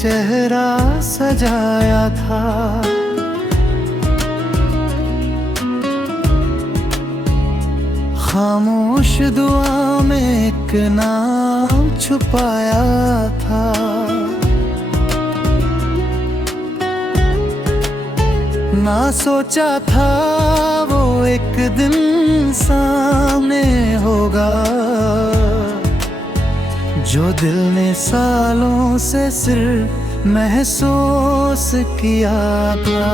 चेहरा सजाया था। खामोश दुआ में एक नाम छुपाया था। ना सोचा था वो एक दिन सामने होगा, जो दिल ने सालों से सिर्फ महसूस किया था।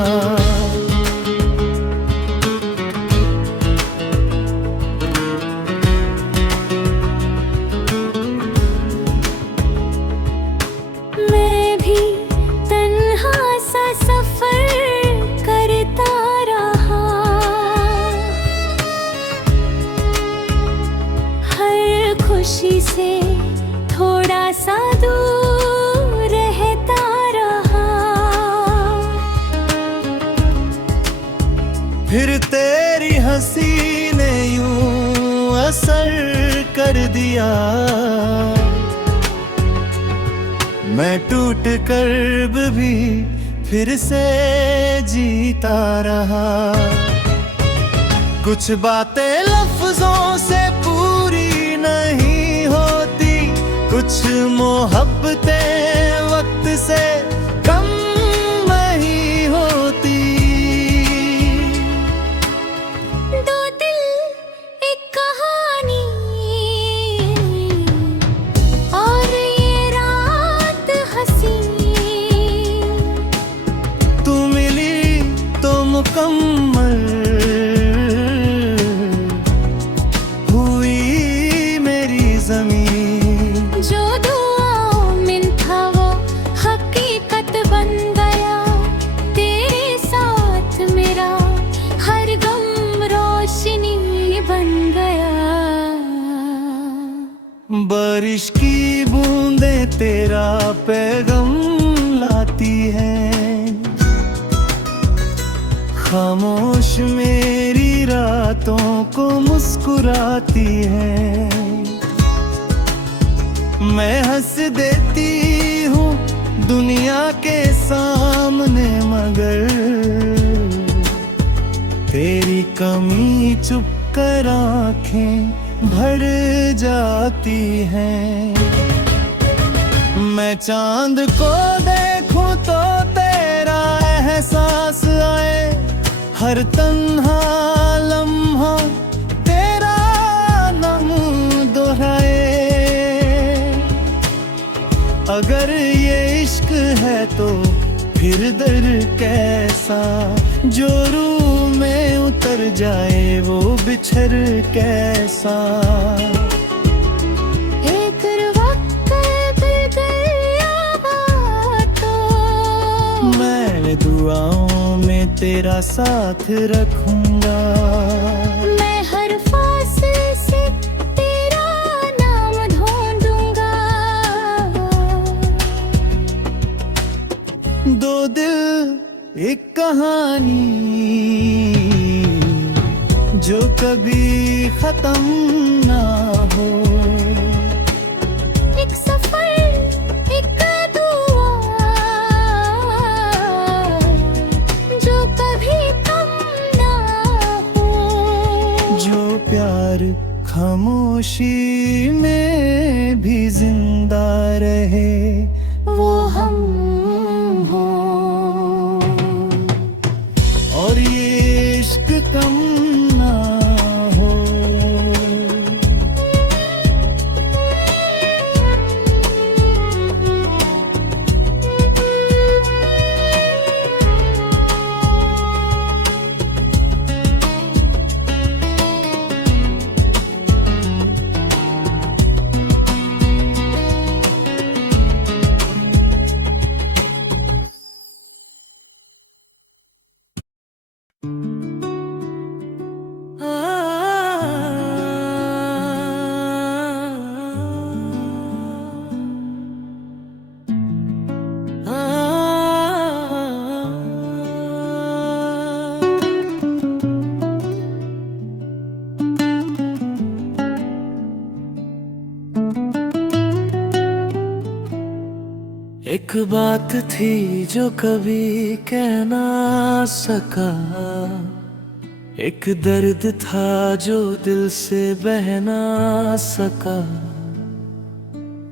मैं भी तन्हा सा सफर करता रहा, हर खुशी से थोड़ा सा दूर रहता रहा। फिर तेरी हंसी ने यूं असर कर दिया, मैं टूट कर भी फिर से जीता रहा। कुछ बातें लफ्जों से पूरी नहीं होती, कुछ मोहब्बतें वक्त से कम नहीं होती। दो दिल एक कहानी, और ये रात हंसी। तू मिली तो मुकम्मल हुई मेरी ज़मीन। जो दुआओं में था वो हकीकत बन गया, तेरे साथ मेरा हर गम रोशनी बन गया। बारिश की बूंदें तेरा पैगाम लाती हैं, खामोश मेरी रातों को मुस्कुराती है। मैं हंस देती हूँ दुनिया के सामने, मगर तेरी कमी चुप कर आँखें भर जाती हैं। मैं चांद को देखूं तो तेरा एहसास आए, हर तन्हा लम्हा तेरा नाम दोहराए। अगर ये इश्क है तो फिर दर कैसा, जो रूह में उतर जाए वो बिछड़ कैसा। एक वक्त दिल गया तो मैं दुआओं में तेरा साथ रखूंगा। मैं हर फासले से तेरा नाम ढूंढूंगा। दो दिल एक कहानी, जो कभी खत्म ना हो। एक सफर, एक दुआ, जो कभी कम ना हो। जो प्यार खामोशी में भी जिंदा रहे, वो हम हो। और ये इश्क कम ना हो। एक बात थी जो कभी कह ना सका, एक दर्द था जो दिल से बह ना सका।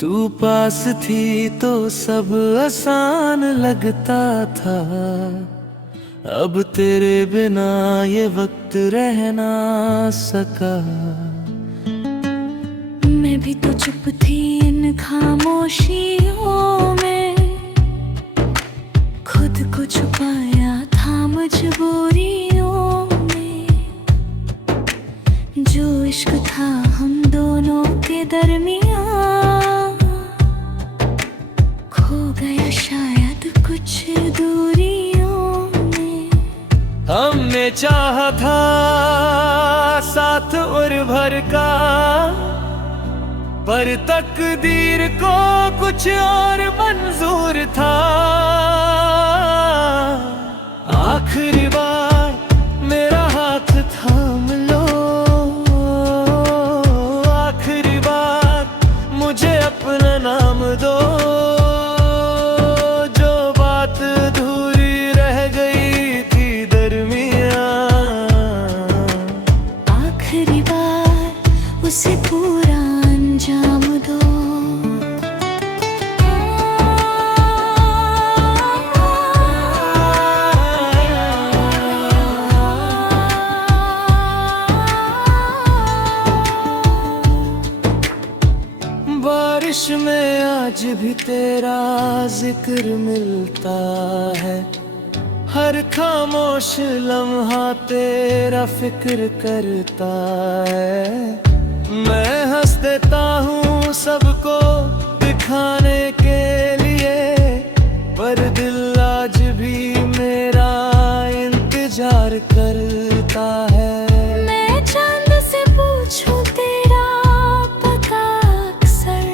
तू पास थी तो सब आसान लगता था, अब तेरे बिना ये वक्त रह ना सका। मैं भी तो चुप थी इन खामोशियों में, खुद को छुपाया था मजबूरियों में। जो इश्क था हम दोनों के दरमियां, खो गया शायद कुछ दूरियों में। हमने चाहा था साथ उम्र भर का, पर तकदीर को कुछ और मंजूर था। आखिरी बार मेरा हाथ थाम लो, आखिरी बार मुझे अपना नाम दो। जो बात अधूरी रह गई थी दरमियां, आखिरी बार उसे पूरा अंजाम दो। बारिश में आज भी तेरा जिक्र मिलता है, हर खामोश लम्हा तेरा फिक्र करता है। मैं हंस देता हूँ सबको दिखाने के लिए, पर दिल आज भी मेरा इंतजार करता है। मैं चांद से पूछूं तेरा पता अक्सर,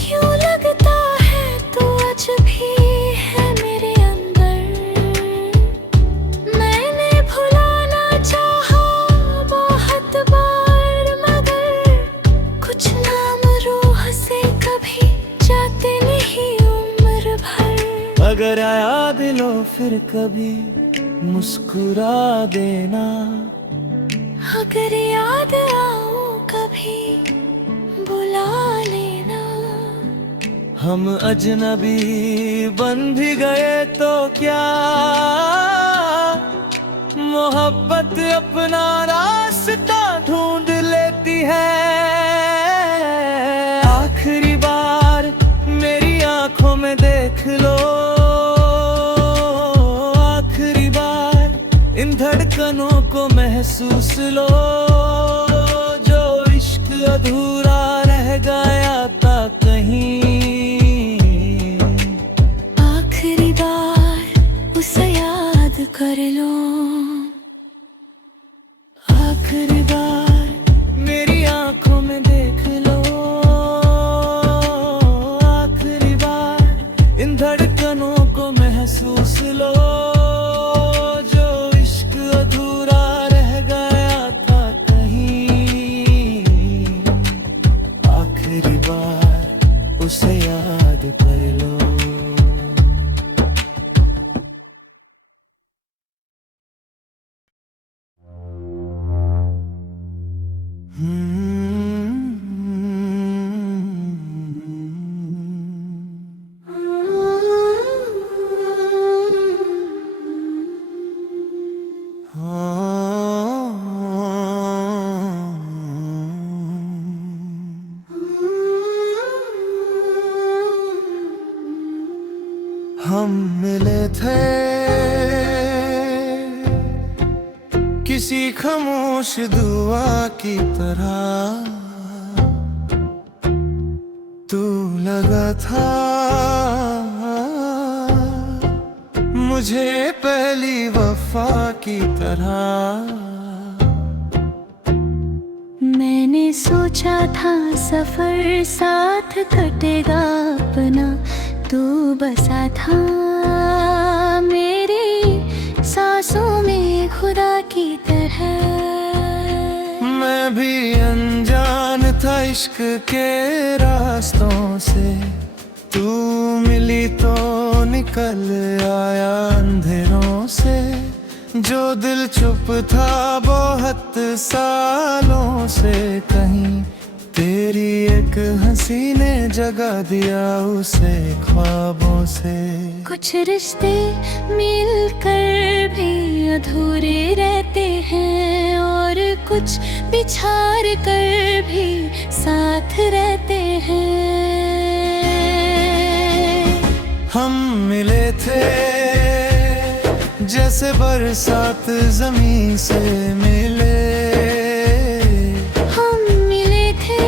क्यों लगता है तू आज भी है मेरे अंदर। मैंने भुलाना चाहा बहुत बार, मगर कुछ नाम रूह से कभी जाते नहीं उम्र भर। अगर आया दिलो फिर कभी मुस्कुरा देना, अगर याद आओ कभी बुला लेना। हम अजनबी बन भी गए तो क्या, मोहब्बत अपना रास्ता ढूंढ लेती है। आखिरी बार मेरी आंखों में देख लो, आखिरी बार इन धड़कनों को महसूस लो। जो इश्क अधूरा रह गया था कहीं, आखिरी बार उसे याद कर लो। आखिरी बार मेरी आंखों में देख लो, आखिरी बार इन धड़कनों को महसूस लो। जो इश्क अधूरा रह गया था कहीं, आखिरी बार उसे याद कर लो। हम मिले थे किसी खामोश दुआ की तरह, तू लगा था मुझे पहली वफा की तरह। मैंने सोचा था सफर साथ कटेगा अपना, तू बसा था मेरी सांसों में खुदा की तरह। मैं भी अनजान था इश्क के रास्तों से, तू मिली तो निकल आया अंधेरों से, जो दिल चुप था बहुत सालों से। कहीं तेरी एक हंसी ने जगा दिया उसे ख्वाबों से। कुछ रिश्ते मिलकर भी अधूरे रहते हैं, और कुछ बिछाड़ कर भी साथ रहते हैं। हम मिले थे जैसे बरसात जमीन से मिले, हम मिले थे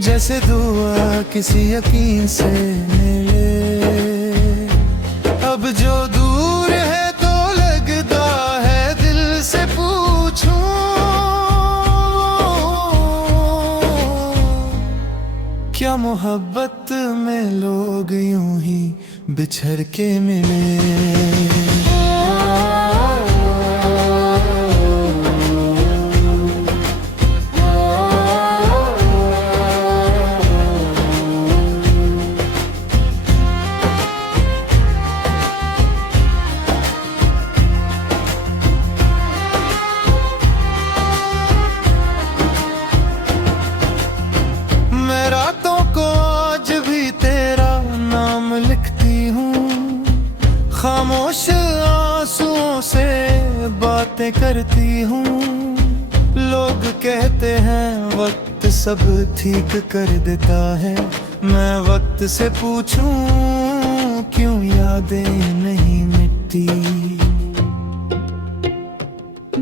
जैसे दुआ किसी यकीन से मिले। अब जो दूर है तो लगता है दिल से पूछूं, क्या मोहब्बत में लोग यूं ही बिछड़ के मिले। मैं रातों को आज भी तेरा नाम लिखती हूँ, खामोश आंसुओं से बातें करती हूँ। लोग कहते हैं वक्त सब ठीक कर देता है, मैं वक्त से पूछूं क्यों यादें नहीं मिटती।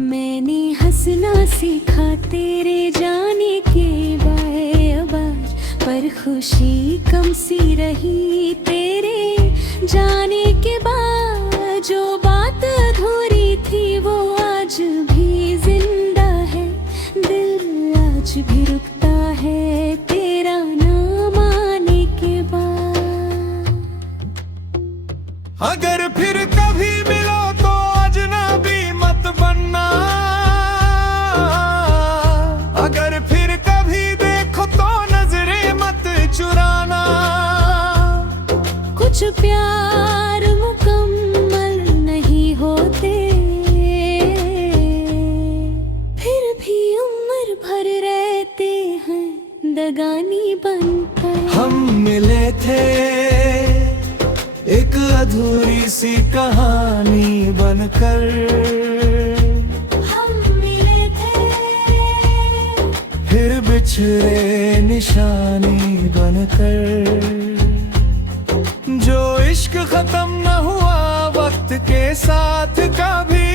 मैंने हंसना सीखा तेरे जाने के बाद, पर खुशी कम सी रही तेरे जाने के बाद। जो बात अधूरी थी वो आज भी जिंदा है, दिल आज भी रुकता है तेरा नाम आने के बाद। अगर फिर कभी मिलो तो अजनबी मत बनना, अगर फिर कभी देखो तो नजरें मत चुराना। कुछ प्यार मुकम्मल नहीं होते, फिर भी उम्र भर रहते हैं दगानी बनकर। हम मिले थे एक अधूरी सी कहानी बनकर, हम मिले थे फिर बिछड़े निशानी बनकर। जो इश्क खत्म न हुआ वक्त के साथ कभी,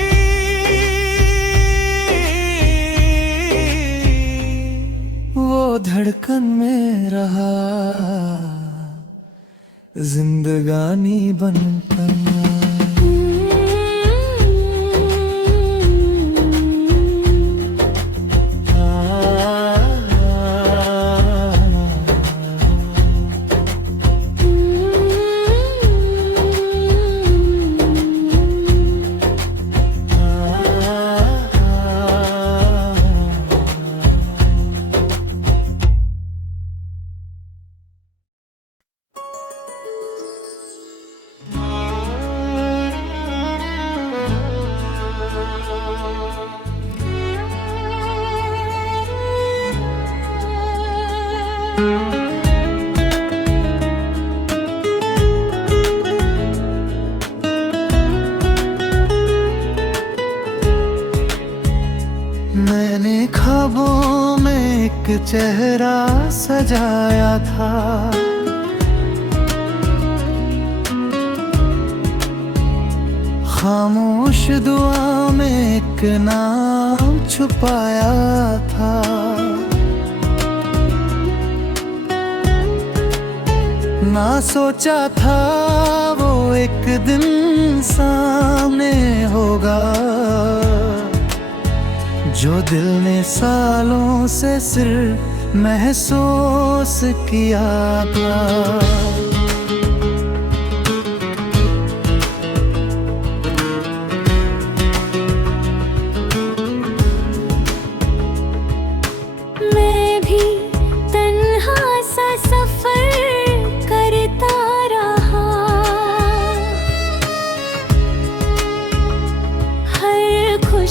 वो धड़कन में रहा जिंदगानी बनकर। मैंने ख्वाबों में एक चेहरा सजाया था, खामोश दुआ में एक नाम छुपाया था। ना सोचा था वो एक दिन सामने होगा, जो दिल ने सालों से सिर्फ महसूस किया था। मैं भी तन्हा सा सफर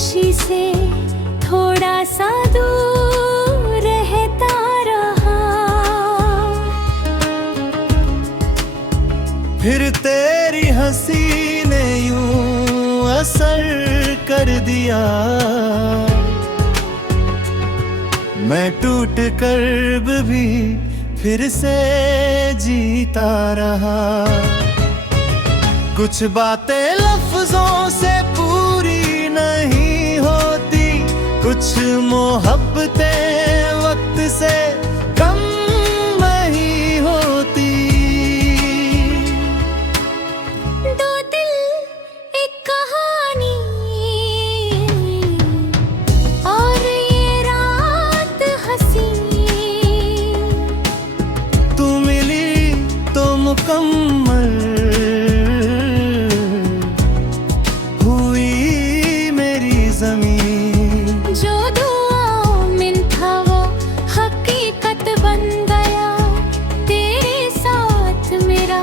खामोशी से थोड़ा सा दूर रहता रहा। फिर तेरी हंसी ने यूं असर कर दिया, मैं टूट कर भी फिर से जीता रहा। कुछ बातें लफ्जों से पूरी नहीं होती, कुछ मोहब्बतें वक्त से कम नहीं होती। दो दिल एक कहानी, और ये रात हंसी। तू मिली तो मुकम्मल हुई मेरी ज़मीन। जो दुआओं में था वो हकीकत बन गया, तेरे साथ मेरा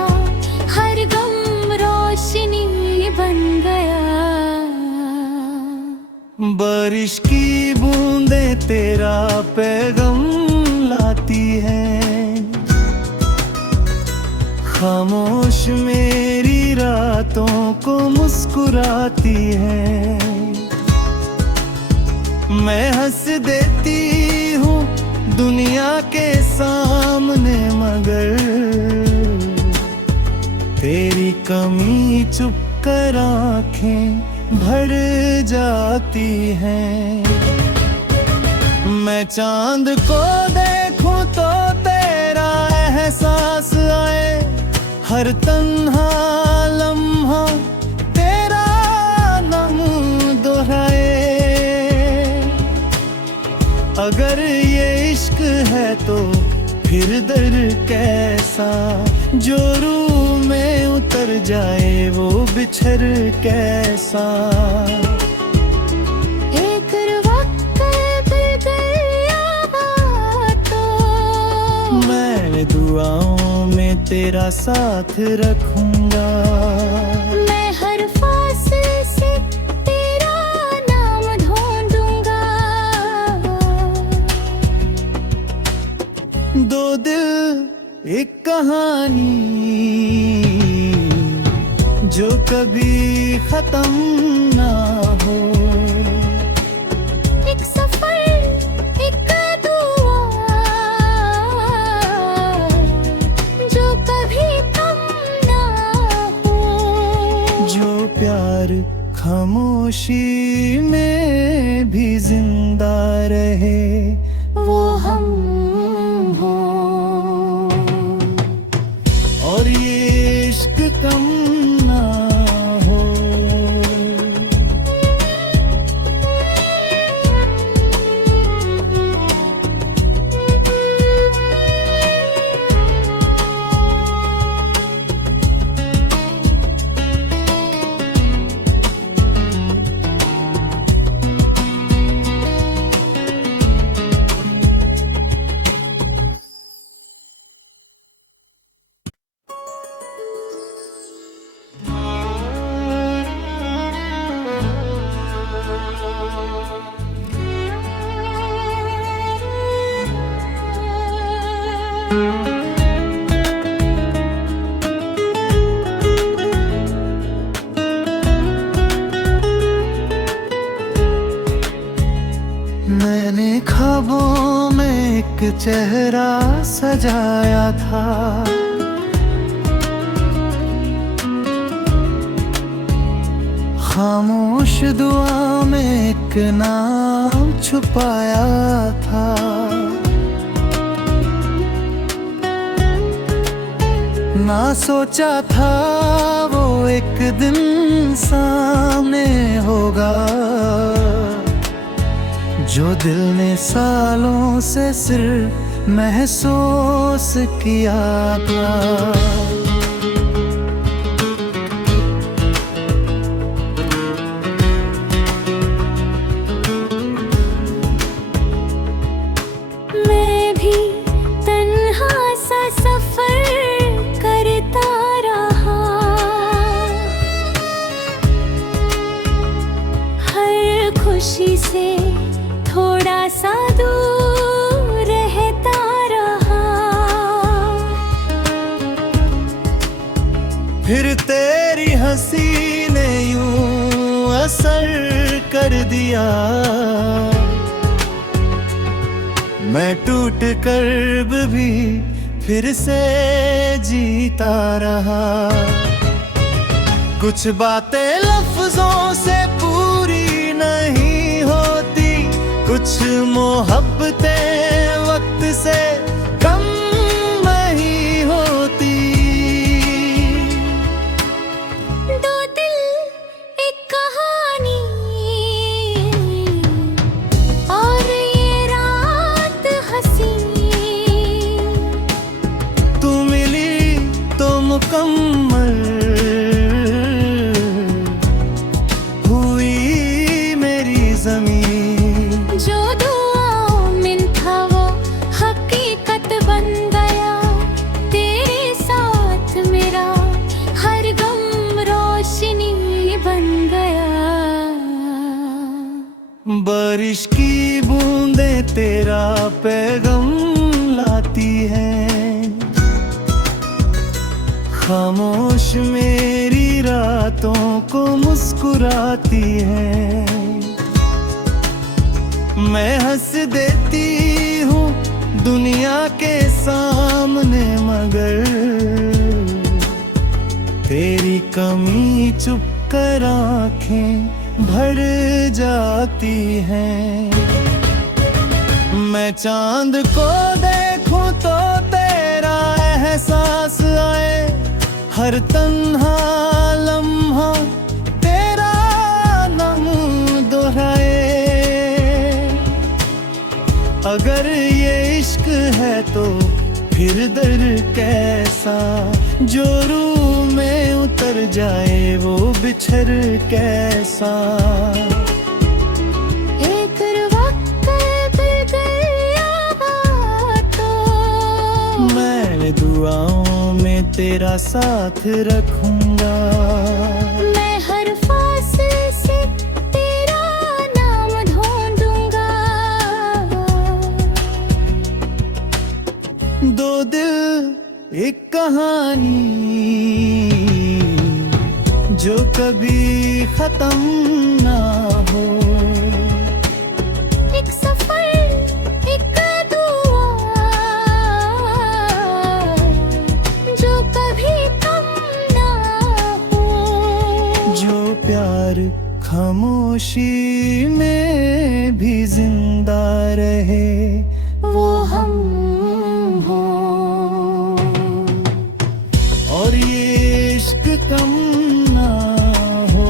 हर गम रोशनी बन गया। बारिश की बूंदें तेरा पैगाम लाती हैं, खामोश मेरी रातों को मुस्कुराती है। मैं हंस देती हूँ दुनिया के सामने, मगर तेरी कमी चुप कर आँखें भर जाती हैं। मैं चांद को देखूं तो तेरा एहसास आए, हर तन्हा लम्हा तेरा नाम दोहराए। अगर ये इश्क है तो फिर दर्द कैसा, जो रूह में उतर जाए वो बिछड़ कैसा। एक वक्त दिल गया तो मैं दुआओं में तेरा साथ रखूंगा। मैं हर फासले से तेरा नाम ढूंढूंगा। दो दिल एक कहानी, जो कभी खत्म ना हो। एक सफर, एक दुआ, जो कभी कम ना हो। जो प्यार खामोशी में भी जिंदा रहे, वो हम हो। और ये इश्क कम ना हो। मैंने ख्वाबों में एक चेहरा सजाया था, खामोश दुआ में एक नाम छुपाया था। ना सोचा था वो एक दिन सामने होगा, जो दिल ने सालों से सिर्फ महसूस किया था। मैं भी तन्हा सा सफर करता रहा, हर खामोशी से थोड़ा सा दूर रहता रहा। फिर तेरी हंसी ने यूं असर कर दिया, मैं टूट कर भी फिर से जीता रहा। कुछ बातें लफ्जों से पूरी नहीं होती, कुछ मोहब्बतें वक्त से कम नहीं होती। दो दिल एक कहानी, और ये रात हंसी। तू मिली तो मुकम्मल हुई मेरी ज़मीन। जो दुआओं में था वो हकीकत बन गया, तेरे साथ मेरा हर गम रोशनी बन गया। बारिश की बूंदें तेरा पैगाम लाती हैं, खामोश मेरी रातों को मुस्कुराती है। मैं हंस देती हूँ दुनिया के सामने, मगर तेरी कमी चुप कर आँखें भर जाती हैं। मैं चांद को देखूं तो तेरा एहसास आए, हर तन्हा लम्हा तेरा नाम दोहराए। अगर ये इश्क है तो फिर दर्द कैसा, जो रूह में उतर जाए वो बिछड़ कैसा। एक वक्त बिल गया तो मैं दुआओं में तेरा साथ रखूंगा। मैं हर फासले से तेरा नाम ढूंढूंगा। दो दिल एक कहानी, जो कभी खत्म ना हो। एक सफर, एक दुआ, जो कभी कम ना हो। जो प्यार खामोशी में भी जिंदा रहे, वो हम हो। और ये इश्क कम ना हो।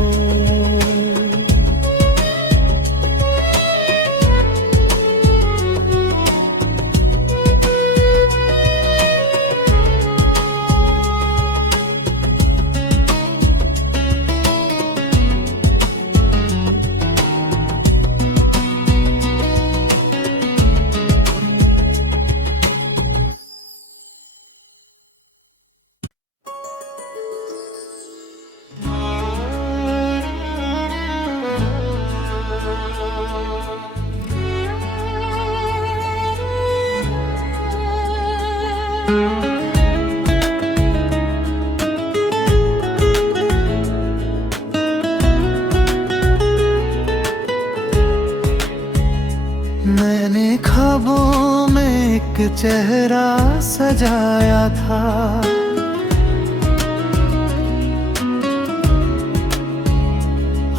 मैंने ख्वाबों में एक चेहरा सजाया था,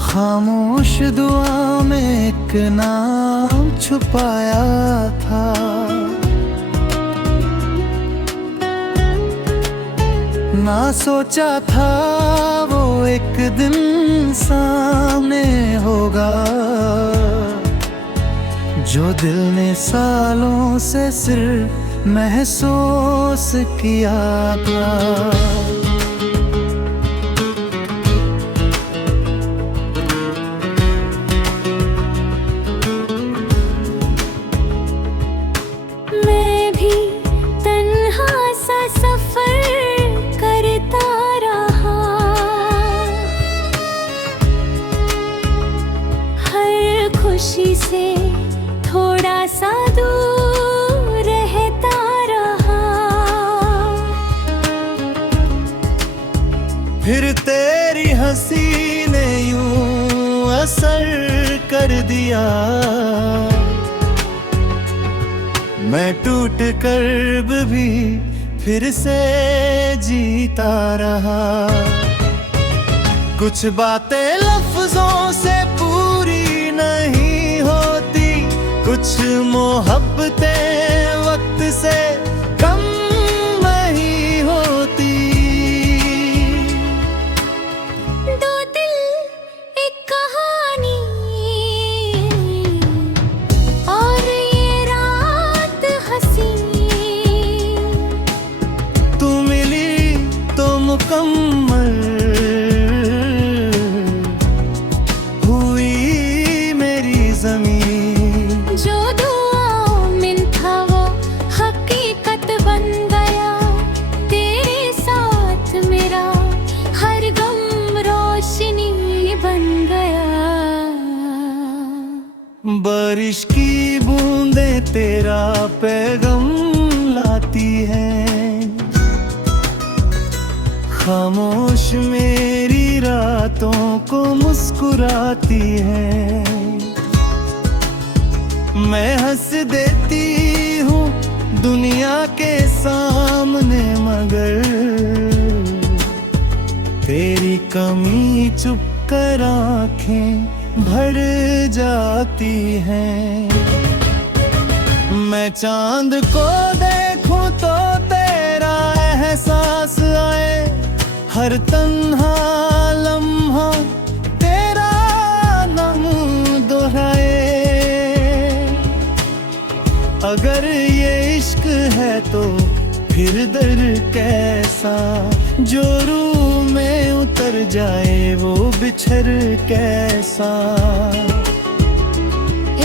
खामोश दुआ में एक नाम छुपाया था। ना सोचा था वो एक दिन सामने होगा, जो दिल ने सालों से सिर्फ महसूस किया था। मैं भी तन्हा सा सफर करता रहा, हर खामोशी से थोड़ा सा दूर रहता रहा। फिर तेरी हंसी ने यूं असर कर दिया, मैं टूट कर भी फिर से जीता रहा। कुछ बातें लफ्जों से पूरी नहीं होती, कुछ मोहब्बतें वक्त से कम नहीं होती। दो दिल एक कहानी और ये रात हंसी, तू मिली तो मुकम्मल हुई मेरी ज़मीन। जो दुआओं में था वो हकीकत बन गया, तेरे साथ मेरा हर गम रोशनी बन गया। बारिश की बूंदें तेरा पैगाम लाती हैं, खामोश मेरी रातों को मुस्कुराती है। मैं हंस देती हूँ दुनिया के सामने, मगर तेरी कमी चुप कर आँखें भर जाती हैं। मैं चांद को देखूं तो तेरा एहसास आए, हर तन्हा लम्हा तेरा नाम दोहराए। अगर ये इश्क है तो फिर दर कैसा, जो रूह में उतर जाए वो बिछड़ कैसा।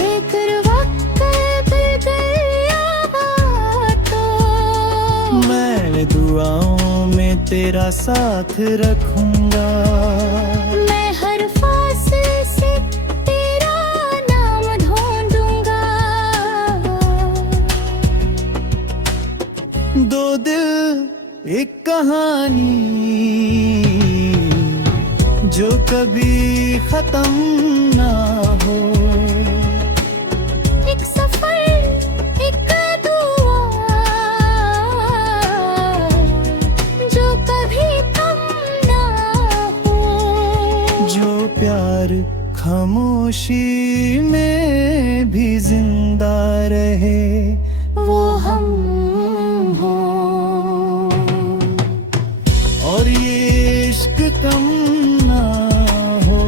एक वक्त फिर गया तो मैं दुआओं में तेरा साथ रखूंगा, मैं हर फासले से तेरा नाम ढूंढूंगा। दो दिल एक कहानी जो कभी खत्म ना हो, एक सफर एक दुआ जो कभी कम ना हो। जो प्यार खामोशी में भी जिंदा रहे वो हम हो। और ये इश्क कम ना हो।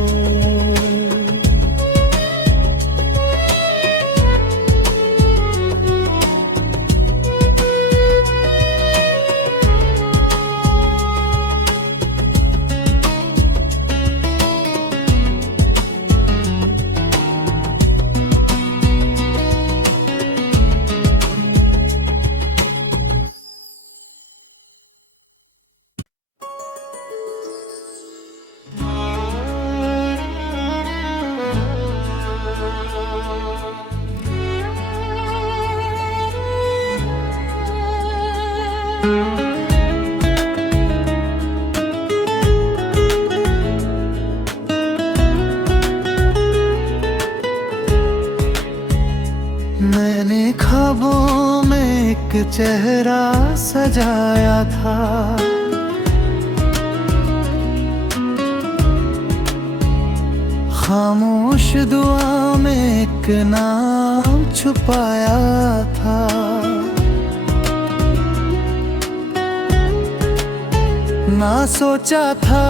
मैंने ख्वाबों में एक चेहरा सजाया था, खामोश दुआ में एक नाम छुपाया था। ना सोचा था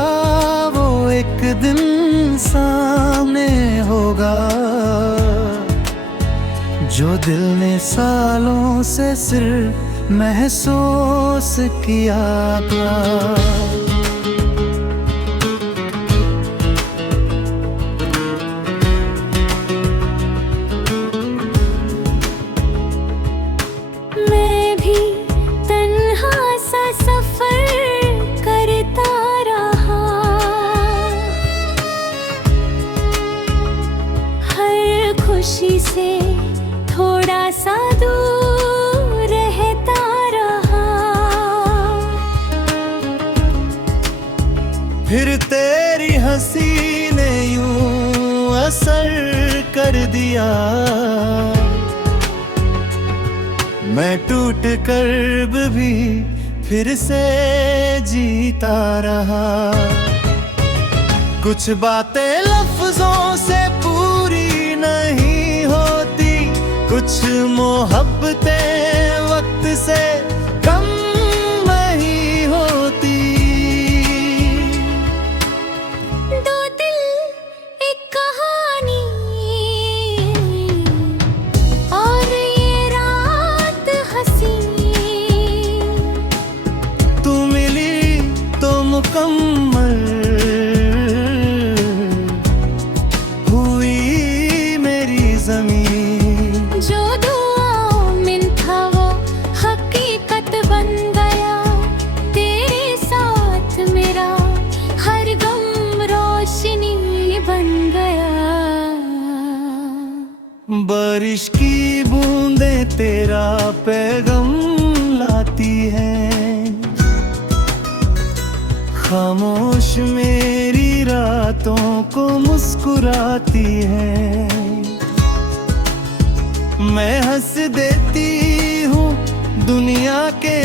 वो एक दिन सामने होगा, जो दिल ने सालों से सिर्फ महसूस किया था। मैं भी तन्हा सा सफर करता रहा, हर खामोशी से थोड़ा सा दूर रहता रहा। फिर तेरी हंसी ने यूं असर कर दिया, मैं टूट कर भी फिर से जीता रहा। कुछ बातें लफ्जों से पूरी नहीं होती, कुछ मोहब्बतें वक्त से कम नहीं होती। दो दिल एक कहानी और ये रात हंसी, तू मिली तो मुकम्मल हुई मेरी ज़मीन। जो दुआओं में था वो हकीकत बन गया, तेरे साथ मेरा हर गम रोशनी बन गया। बारिश की बूंदें तेरा पैगाम लाती हैं, खामोश मेरी रातों को मुस्कुराती है। मैं हंस देती हूँ दुनिया के